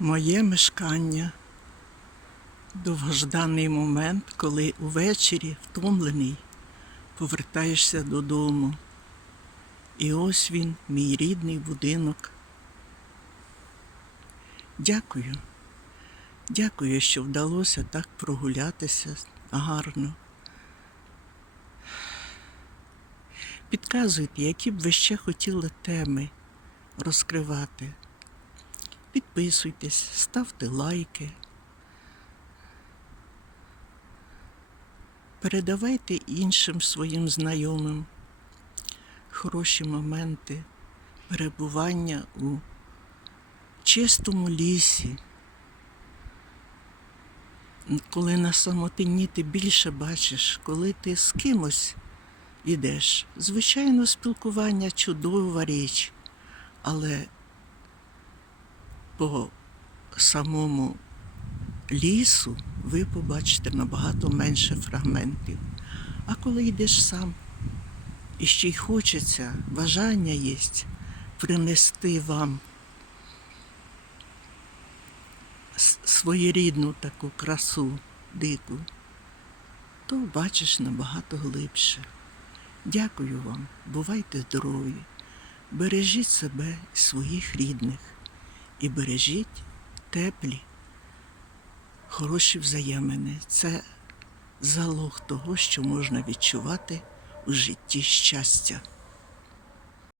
Моє мешкання. Довгожданий момент, коли увечері втомлений повертаєшся додому. І ось він, мій рідний будинок. Дякую. Дякую, що вдалося так прогулятися гарно. Підказуйте, які б ви ще хотіли теми розкривати. Підписуйтесь, ставте лайки. Передавайте іншим своїм знайомим хороші моменти перебування у чистому лісі, коли на самотині ти більше бачиш, коли ти з кимось ідеш. Звичайно, спілкування чудова річ, але по самому лісу ви побачите набагато менше фрагментів. А коли йдеш сам, і ще й хочеться, бажання є принести вам своєрідну таку красу дику, то бачиш набагато глибше. Дякую вам, бувайте здорові, бережіть себе і своїх рідних і бережіть теплі, хороші взаємини. Це залог того, що можна відчувати у житті щастя.